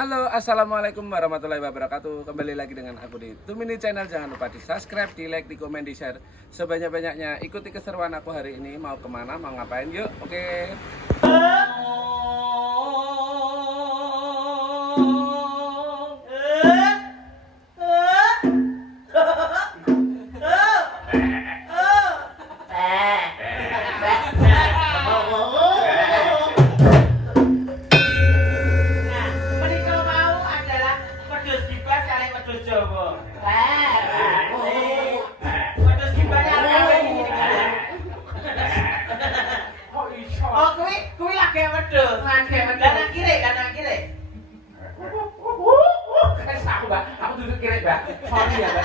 Halo, assalamualaikum warahmatullahi wabarakatuh. Kembali lagi dengan aku di Tumini Channel. Jangan lupa di subscribe, di like, di komen, di share sebanyak-banyaknya. Ikuti keseruan aku hari ini. Mau kemana, mau ngapain, yuk. Oke.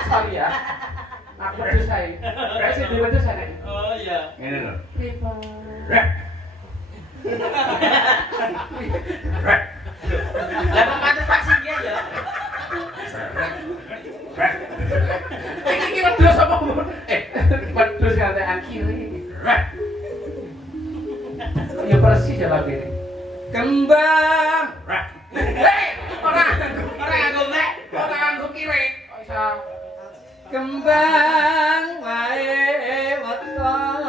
Sorry ya. Aku wedhus ae. Wis di wedhus ae. Oh iya. Ngene lho. Lah pantes Pak Singgih ya. Iki wedhus apa? Wedhus kantekan kiri. Ya persis ya Pak ini. Kembang. Ora nganggo nek, ora nganggo kiri. Kok iso kembang wae weton.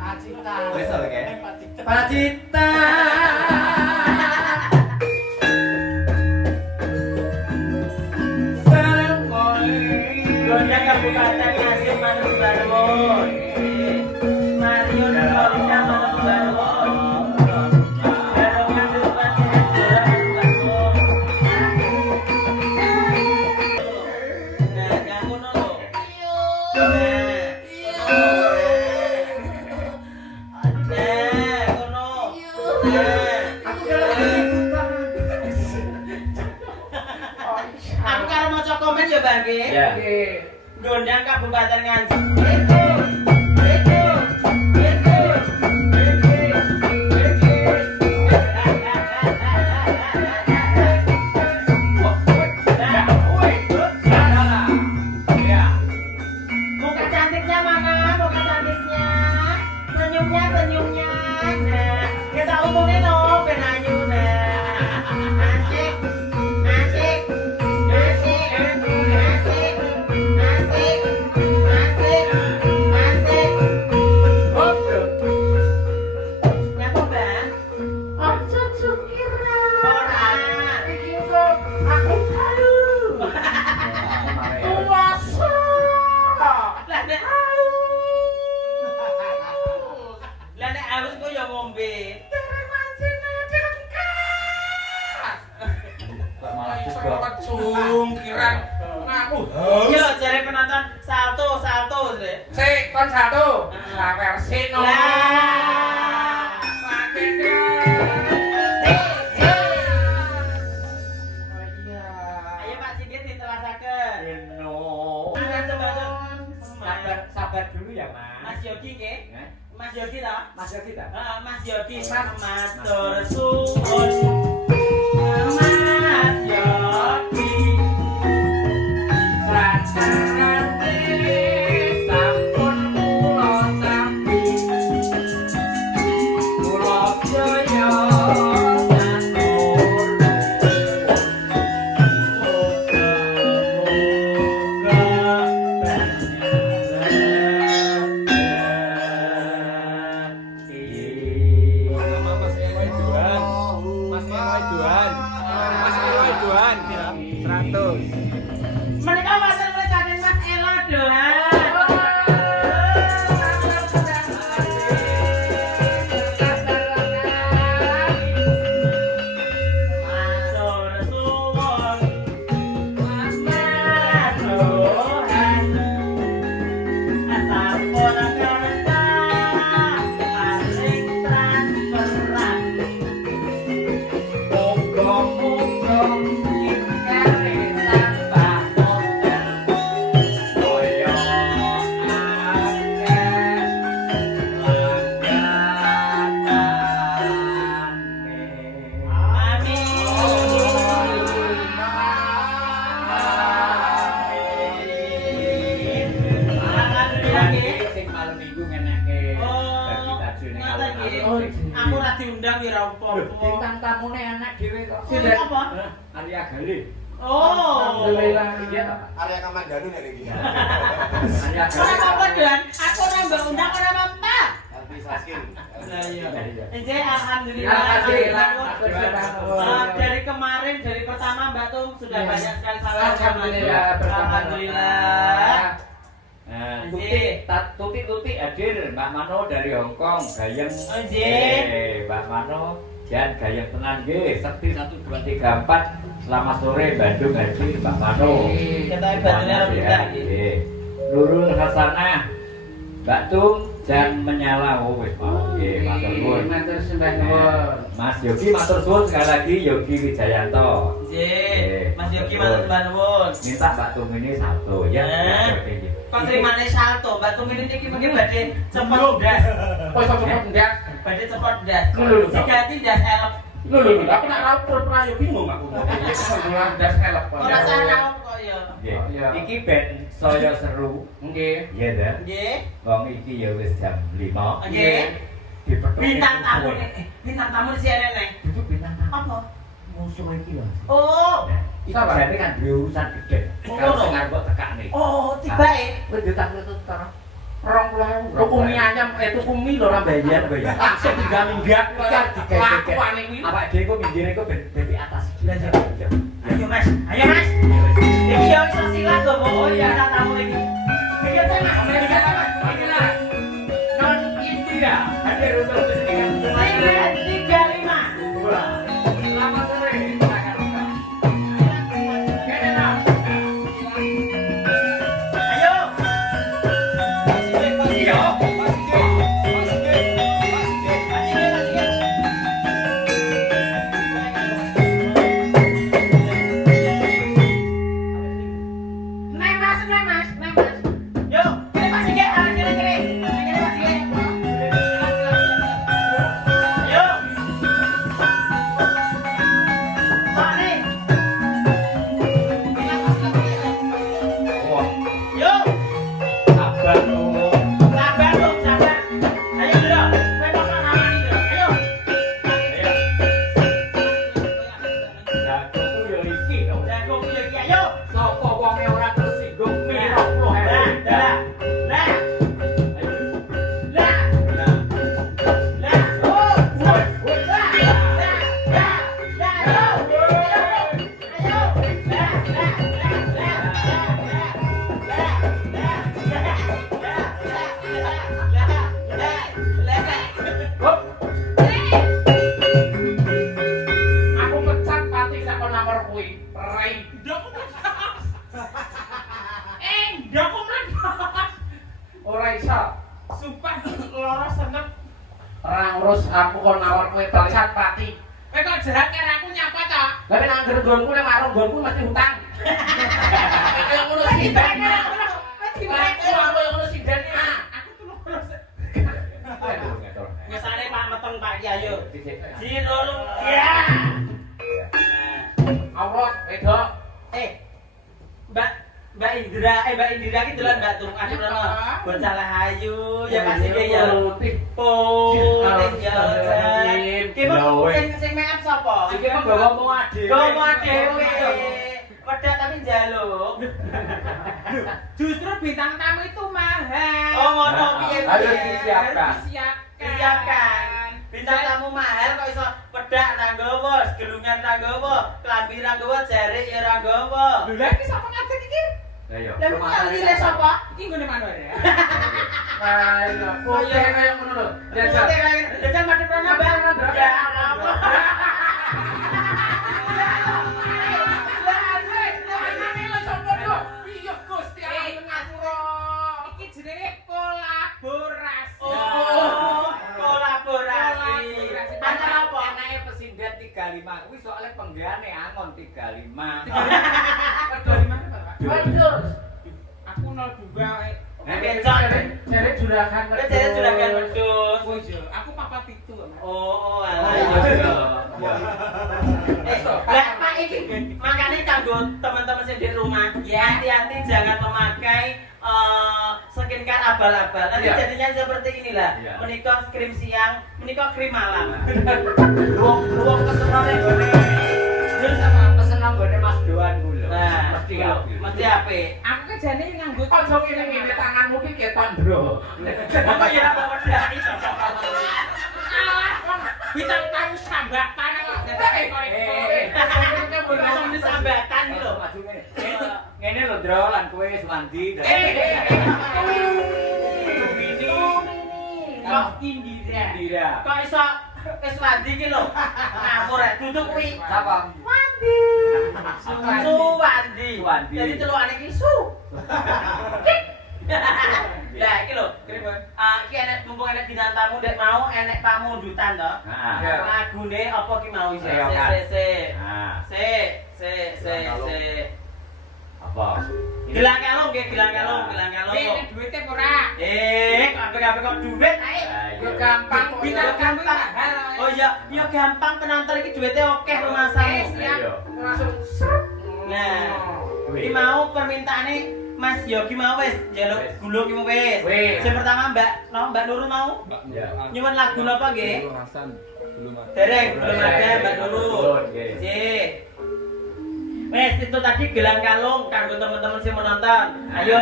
Pacita. Wis oke. Pacita. Gondang Kabupaten Ngasem Manuk Barwon. Marion Florida Manuk Barwon. Darongan Kabupaten Jora Manuk Barwon. Nah, yang ngono lho. Aku karo maca komen ya, Bang. Ya. Gondang Kabupaten Nganjuk. Muka cantiknya mana? Muka cantiknya. Senyumnya, senyumnya. Nah, kita umumnya no, ben ayu nah. Asik. Asik. Asik. Asik. Asik. Asik. Asik. Nyapa, Bang? Ojo cukira. Ora. Iki kok aku halu. Puasa. Lah nek Lah nek haus ku ya ngombe. Kok malah juga. Cungkiran. Aku Yo jare penonton salto Dre. sik kon satu. Lah versi no. Lah. Pakai deh. Ayo Pak Sigit ditelasaken. Eno. Sabar dulu ya, Mas Yogi nggih. Nah, Mas Yogi ta? Mas Yogi ta? Heeh, Mas Yogi matur suwun. Mas Yogi. Rasane sampun kula sambi. Kula jaya Menika wonten mrikaten Mas Elo Dohan. Matur suwun. Mas Dohan. Sampun kersa paling transferan. Moga-moga ingkare tambah modern. Kaya Aku ora diundang ya ora apa-apa. Bintang tamu tamune anak dhewe kok. Sinden apa? Arya Gali. Oh. Alhamdulillah. Iya. Area Kamandanu nek iki. Arya Ora Gali. apa Dan, aku ora mbak undang ora apa-apa. Nanti Saskin. Lah iya. Iya. Ini alhamdulillah. Alhamdulillah. Dari kemarin dari pertama Mbak Tum sudah Iya. banyak sekali salam. Alhamdulillah. Alhamdulillah. Nah, Tuti hadir Mbak Mano dari Hong Kong, Gayeng. Nggih. Mbak Mano dan Gayeng tenan nggih. Sekti 1 2 3 4. Selamat sore Bandung hadir Mbak Mano. Kita ibaratnya harus kita. Nggih. Nurul Hasanah. Mbak Tum jangan menyala wis mau. Nggih, matur nuwun. Matur sembah nuwun. Mas Yogi matur suwun sekali lagi Yogi Wijayanto. Nggih. Mas Yogi matur nuwun. Minta Mbak Tum ini satu ya. Kok terimane salto, Mbak Tum ini iki mungkin badhe cepot ndas. Kok iso cepet ndak? Badhe cepot ndas. Lho. Diganti ndas elep. Lho, aku nak rapor prayo bingung aku. Mulang das elep. Ora salah kok ya. Nggih. Iki ben saya seru. Nggih. Iya dah. Nggih. Wong iki ya wis jam 5. Nggih. Dipethuk. Bintang tamu nih. Bintang tamu si Neng. Duduk bintang tamu. Apa? Musuh iki lho. Oh. Iki jane kan duwe urusan gede. Oh, Kalau ngono. sing arep tekane. Oh, tibae. Wis ditakut terus. 20.000. Tuku mie ayam, tuku mie lho ora bayar. Langsung tiga minggat. Laku ane kuwi. Awak dhewe kok minggire kok ben di atas. Lah, ya. Ayo Mas, ayo Mas. Iki yo iso silat lho, oh ya bintang tamu iki. Iki yo Mas, Inilah non India hadir untuk kepentingan Saya 35. Wah, selamat sore. Silakan. Kene nah. Ayo. Iya, Neng Mas. Yo, kene Mas iki, kene. Kene Mas iki. Ayo. Pak nih. Wah, Yo. sabar tuh. Sabar dong, sabar. Ayo Dro, kowe pasang namani Dro. Ayo. Ayo. Jago tuh ya iki dong. Jago ku yo iki, ayo. Sopo wonge ora tersinggung Lah, 20.000. lah. Lah. Lah. Nah, Lah. Oh. Lah. Lah. Lah. Ayo. Ayo. Lah. Hop. Aku pecat pati sak nomor kuwi. Rai. Ndak kok mlebu. Ora iso. Sumpah loro senep. Ora ngurus aku kon nawar kowe pecat pati. Kowe kok jahat karo aku nyapa ta? Lah nek angger nggonku nek warung nggonku mesti hutang. Kayak ngono sidan. Aku ngono sidan ah. Aku tulung terus. aduh, ngetor. Mesane Pak Meteng Pak Ki ayo. Dicek. Dirolong. Ya. Allah wedok. Mbak Indira ki dolan Mbak Tung anu rono. Bocah ayu ya pasti ge ya. Putih ya. Ki mau sing make up sapa? Iki mah bawa mau ade. Gomo dhewe. Wedak tapi njaluk. Justru bintang tamu itu mahal. Oh ngono piye? Ayo disiapkan. Disiapkan. Bintang tamu mahal kok iso wedak ra nggawa, gelungan ra nggawa, klambi ra nggawa, jarik ya ra nggawa. Lho lha iki sapa ngajak iki? Ayo. Lah kok nilai sapa? Iki nggone manuk ya. Ayo, putih kayak ngono lho. Jajal. Jajal madhep rono, Mbak. Ya Allah. Iki jenenge kolaborasi. Oh, kolaborasi. Acara apa? Anake pesinden 35 kuwi soalnya penggane angon 35. Wedok di mana, Pak? Betul. Aku 02. Jare juragan. Kowe jare juragan wedhus. Oh iya, aku papa pitu. Oh, Iya, alah. iya. Lah Pak iki makane kanggo teman-teman sing di rumah, hati-hati jangan memakai skincare abal-abal. Nanti Iya. jadinya seperti inilah. Iya. Menikah krim siang, menikah krim malam. Luang kesenangan gone. Terus sama Kesenangan gone Mas Doan ku lho. Nah, Mesti iya. apik. Mesti apik. Aku kan jane nganggo Ojo ngene-ngene tanganmu ki keton, Bro. Apa ya apa wadah iso. bintang tamu sambatan kok. Langsung disambatan iki lho. Maju ngene. Ngene lho, Dro, lan kowe wis mandi. Kok Indira. Indira. Kok iso wis mandi iki lho. Ngawur rek duduk kuwi. Sapa? Mandi. Suwandi. Suwandi. Jadi celukane iki su. Lah iki lho, iki enek mumpung enek bintang tamu dek mau enek pamundutan to. Heeh. Lagune apa ki mau sih? Nah, apa? Gilang kalung nggih, gilang kalung. Ini duitnya murah. Kabeh kok duit ae. Yo gampang kok. Bintang gampang. Oh iya, yo gampang penonton iki duitnya akeh rumasamu. Siap. Langsung Nah, iki mau permintaane Mas Yogi mau wis njaluk gulung iki mau wis. Wis. Sing pertama Mbak Nurul mau Ya. nyuwun lagu napa nggih? Hasan belum ada. Dereng, belum ada Mbak Nurul. Nggih. Nggih. Wes itu tadi gelang kalung kanggo teman-teman sing menonton. Ayo.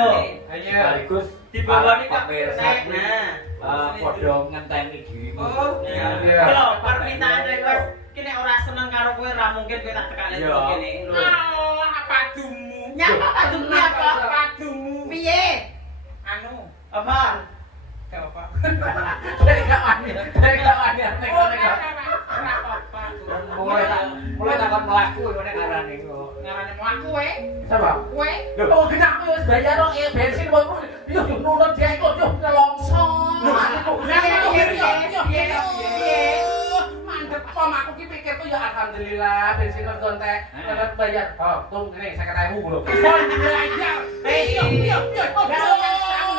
Sekaligus Dibawani kok pemirsa tek. kuwi, Nah. padha ngenteni dirimu. Oh, Nah, Iya. iki lho permintaan request ki nek ora seneng karo kowe ra mungkin kowe tak tekane Iya. kene. Oh, apa dumu? Nyapa padumu apa? Apa dumu? Piye? Anu, Apa? gak apa. Mulai takon mlaku ngene karane kok. Ngarane mau aku we. Siapa? We. Oh, genah kowe wis bayar kok bensin kok. Yo nunut dia kok yo nelongso. Mantep pom aku ki pikirku ya alhamdulillah bensin kontek. Tetep bayar. Oh, tung kene 50.000 lho. Bayar. Yo.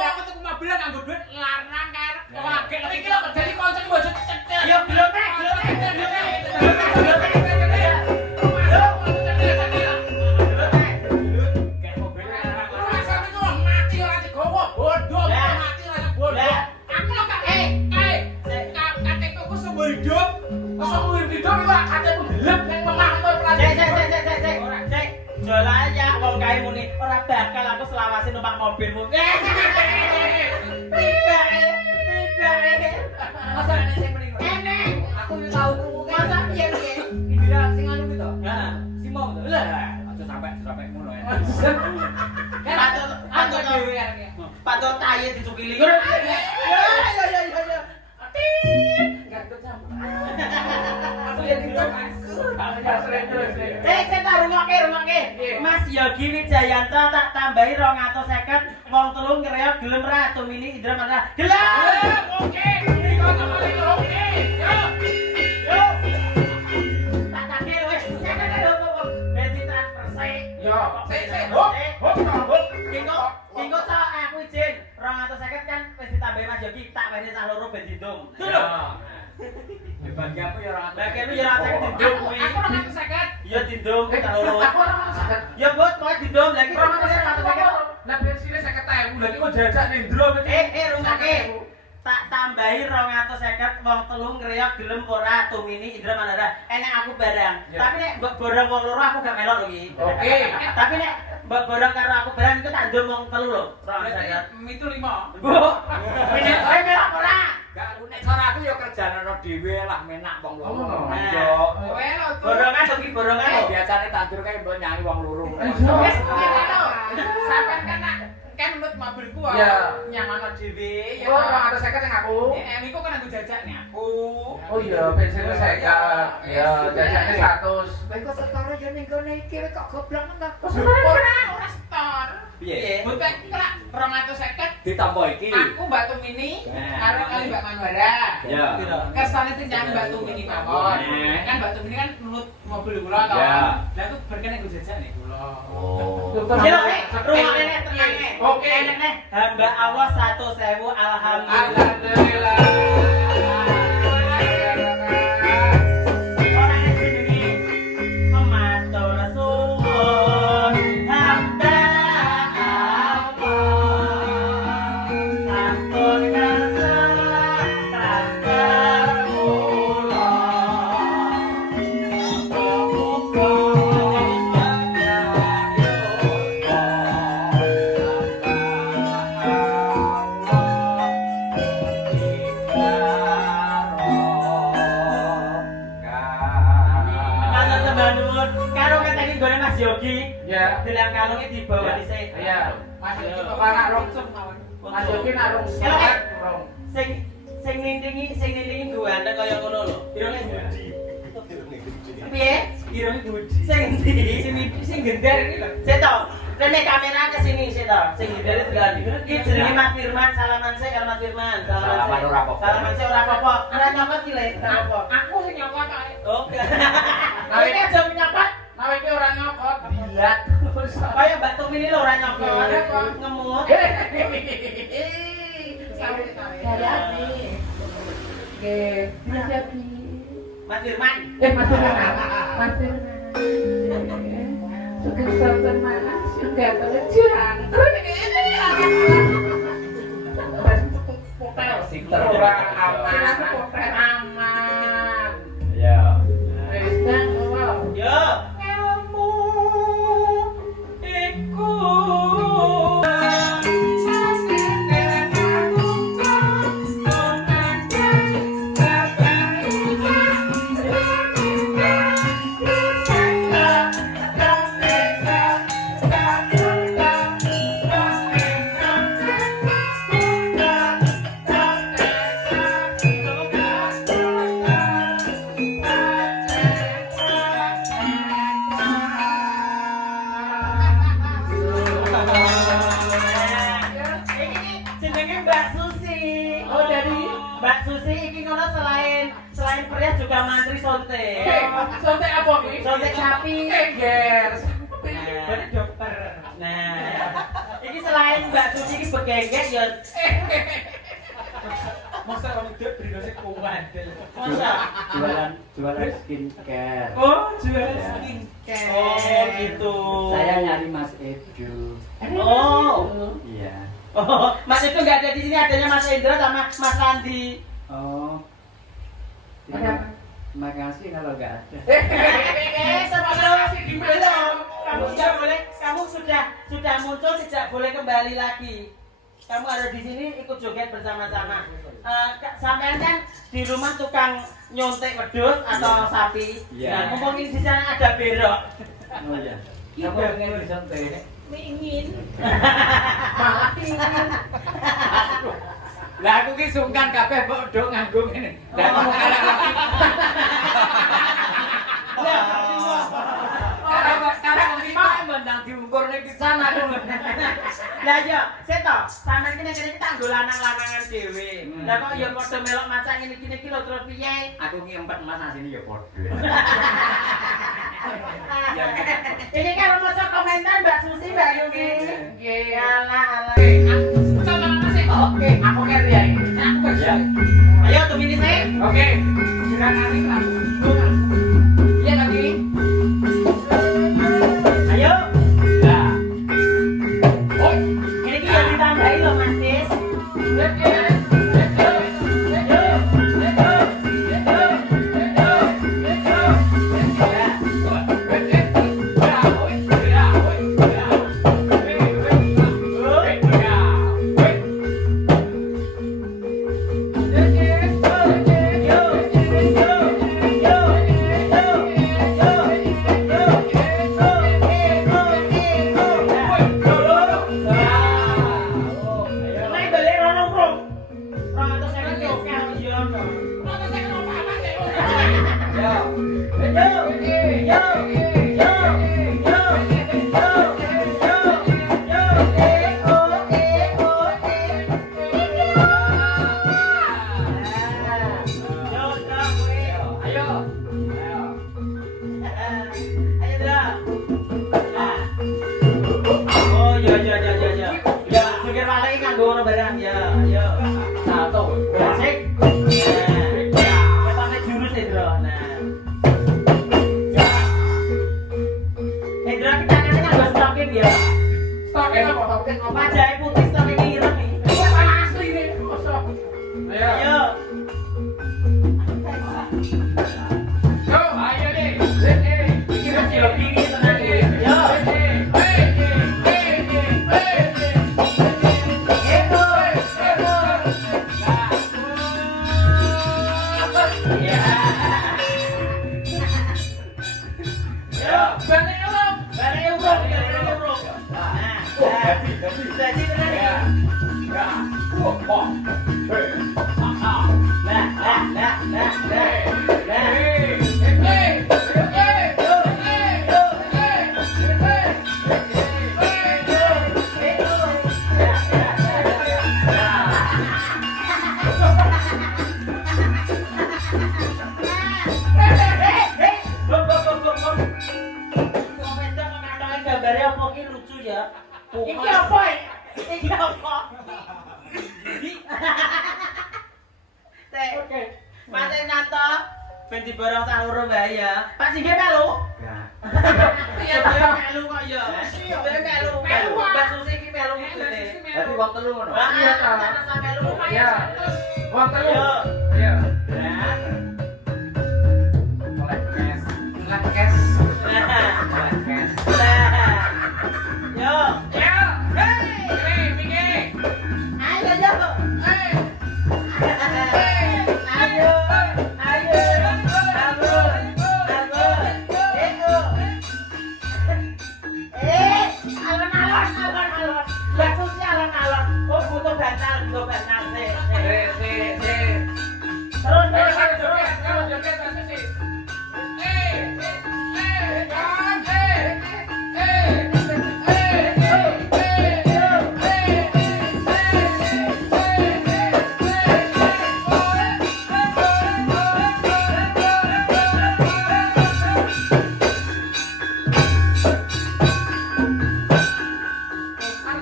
Aku tuh mobilnya nganggo duit larang kan. Kaget lagi Iki lho jadi konsen bojo cedek. Yo belum nek. Kayak mobilnya anak Rumah sampe ku mati ora digowo. Bodoh, mati ora bodoh. Aku lo kak, KTP ku seumur hidup. Masa kuwi hidup iku katemu gelem ning omah kok ora. Cek. Jolaya wong kae muni ora bakal aku selawase numpak mobilmu. Tibake. Masa ana sing mending. Enek. Aku yo tau krungu kan. Masa piye? Indira sing anu gitu. Nah. Si mau to. Lah, aja sampai ngono ya. Patut taye dicukili. Ya. Aku ya gitu. Saya tak rungokke. Mas Yogi Wijayanto tak tambahi 250 wong telu ngreok gelem ra tumini Indra Mandra. Gelem. Oke, iki kok kembali oke. Yo. Tak takil wis. Dadi transfer sik. Yo, sik. Hop. Kingko tak aku izin 250 kan wis ditambahi Mas Yogi tak wene sak loro ben dindung. Di bagianku ya ora Bagianmu ya ora sakit dindung kuwi. Aku lo nggak sakit. Iya dindung tak loro. Aku ora sakit. Ya bot kok dindung lagi. Nah, bensinnya 50.000 lagi kok jajak ning ndro Rumake. Tak tambahi 250 wong telu ngreok gelem ora tumini Indra Mandara. Enek aku barang. Ya. Tapi nek mbok borong wong loro aku gak melok lho iki. Oke. Tapi nek mbok borong karo aku barang iku tak ndum wong telu lho. 250. Berarti itu 5. Bu. Menek kowe melok ora? Gak nek cara aku ya kerjane dhewe lah menak wong loro. Oh. Yo. Kowe lo tuh. Borongan iki borongan lho. Biasane tandur kae mbok nyanyi wong loro. Wes, sampean kan menurut mobilku Iya. nyaman dhewe ya. Oh, ora ada 50 yang aku. Iku kan aku jajak nih aku. Oh iya, bensinnya 50. Ya, jajaknya 100. Kowe kok setara yo ning kene iki kok goblok nang. Ora setor. Piye? Bukan kena 250. Ditampa iki. Aku Mbak Tumini Nah. karo kali Mbak Manwara. Ya. Kesane tinjang Mbak Tumini mawon. Nah. Kan Mbak Tumini kan nurut mobil kula to. Ya. Lah aku berkene aku jajak nih kula. Oh. Kira nek rumane nek tenang nek. Oke. Enek nek hamba Allah 100.000 alhamdulillah. Ora nek jenenge matur suwun hamba Allah. gue Mas Yogi. Ya. Gelang kalungnya di bawah di sini. Iya. Mas Yogi kok anak rongsem kawan. Mas Yogi nak rongsem. Rong. Sing nindingi gue anda kaya ngono lho. Irone gudi. Piye? Irone gudi. Sing gender iki lho. Saya tahu. Rene kamera ke sini saya tahu. Sing gender itu kan. Iki jenenge Mas Firman, salaman saya Mas Firman. Salaman ora apa-apa. Salaman saya ora apa-apa. Ora nyokot ki le, ora apa. Aku sing nyokot ae. Oke. Nah, iki aja nyokot. Nah, iki ora nyokot, dilat. Kaya Mbak Tumi ini lho ora nyokot. Ngemut. Mas Firman. Mas Suka sama suka berjuang. Ora aman. Ya. Wis kan wow. Yo. Kamu iku jenenge Mbak Susi. Oh, dari Mbak Susi iki ngono selain pria juga mantri sontek. Sontek apa iki? Sontek sapi. Geger. Dari dokter. Nah, iki selain Mbak Susi iki begengek ya. Masa orang itu berdosek kuat. Masa? Jualan skincare. Oh, jualan skincare. Oh, gitu. Saya nyari Mas Edu. Oh. Iya. Oh, Mas itu nggak ada di sini, adanya Mas Indra sama Mas Andi. Oh. Terima kasih kalau nggak ada. Kamu tidak boleh, kamu sudah muncul tidak boleh kembali lagi. Kamu ada di sini ikut joget bersama-sama. Sampean kan di rumah tukang nyontek wedhus atau sapi. Iya. Nah, mumpung di sana ada berok. Oh iya. Kamu pengen disontek? ingin. Malah ingin. Lah aku ki sungkan kabeh mbok nduk nganggo ngene. Lah aku mau kalah lagi. Karena wong iki kok mendang diukur ning pisan aku. Lah yo, seto, sampeyan kene kene kita nggo lanang-lanangan dhewe. Lah kok yo padha melok macak ngene iki lho terus piye? Aku ki empet Mas asine ya padha. Ini kalau mau komentar Mbak Susi, Mbak Yuki. Nggih. Alah. Oke, aku kira ya. Aku Ya. Ayo tuh ini saya. Oke. Silakan Iya tadi. Ayo. Lah. Oh, Ini yang ditambahin loh Mas Tis. Jadi tenan Ya. iki. Ya. Oh, oh. Hei. Ah. Nah. Gambarnya apa ki lucu ya? Iki apa ya? Iki apa? Teh. Oke. Mate nanto ben diborong sak loro bae ya. Pak Singgih melu. Enggak. Iya bae melu kok ya. Bae melu. Melu, ah. Mbak Susi ki melu gitu deh. Berarti wong telu ngono. Wah, Iya, toh. rasa melu. Ya. Wong telu. Yo. Ya. Nah. Oleh cash. Lakes. Oleh cash. Nah. Yo. Ya. Hei, Miki. Ayo yo. Hei. Ayo. Ayo. Abul. Alon. Mbak Susi alon. Oh, butuh bantal. Terus, Kalau joget pasti sih.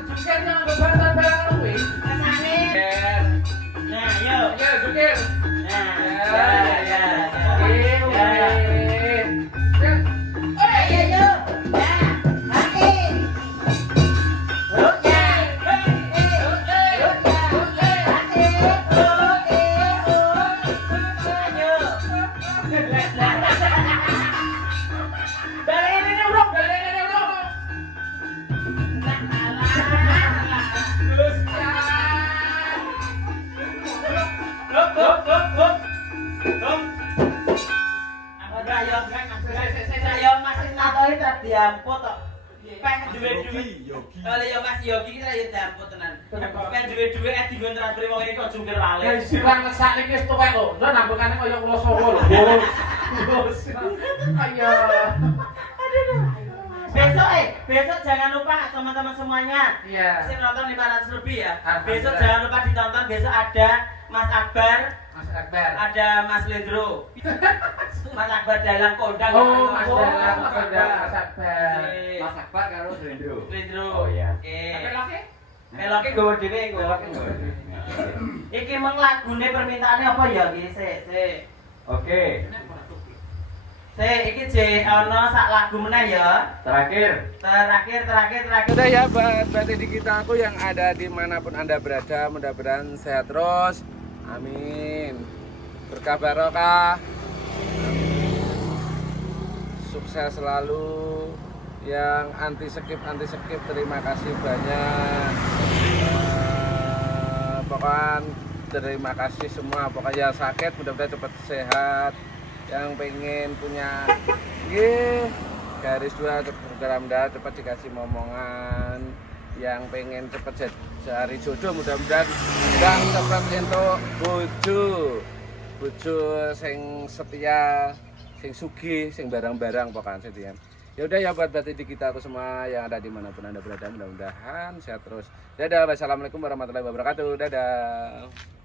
Kan. kesane. Nah, yo. Ya, joget. Nah, Ya. Ayo yo. Diamput kok. Peh duwe-duwe. Kalau ya Mas Yogi kita ya diamput tenan. Peh duwe-duwe digon transfer wong iki kok jungkir Ya lali. silang ngesak iki wis tuwek lho. Lho nampakane kaya kula Solo lho. Ayo. Besok jangan lupa teman-teman semuanya. Iya. Saya nonton 500 lebih ya. Alhamdulillah. Besok jangan lupa ditonton. Besok ada Mas Akbar, Mas Akbar. ada Mas Lendro. Mas Akbar dalam kondang. Oh, Mas Dalam, Mas Dalam, Mas Akbar. Mas Akbar karo Hendro. Lendro. Oh iya. Oke. Peloknya? Meloknya gue dhewe gue. Iki meng lagune permintaannya apa ya iki? Oke. Iki ono sak lagu meneh ya. Terakhir. Terakhir. Udah ya buat di kita aku yang ada dimanapun anda berada, mudah-mudahan sehat terus, amin, berkah barokah, sukses selalu. Yang anti skip terima kasih banyak. Pokoknya terima kasih semua. Pokoknya sakit mudah-mudahan cepat sehat. Yang pengen punya garis 2 mudah-mudahan cepat dikasih momongan. Yang pengen cepat cari jodoh mudah-mudahan dan cepat entuk bojo sing setia, sing sugih, sing barang-barang pokoknya setia. Ya udah ya buat di kita aku semua yang ada dimanapun anda berada, mudah-mudahan sehat terus. Dadah, wassalamualaikum warahmatullahi wabarakatuh. Dadah.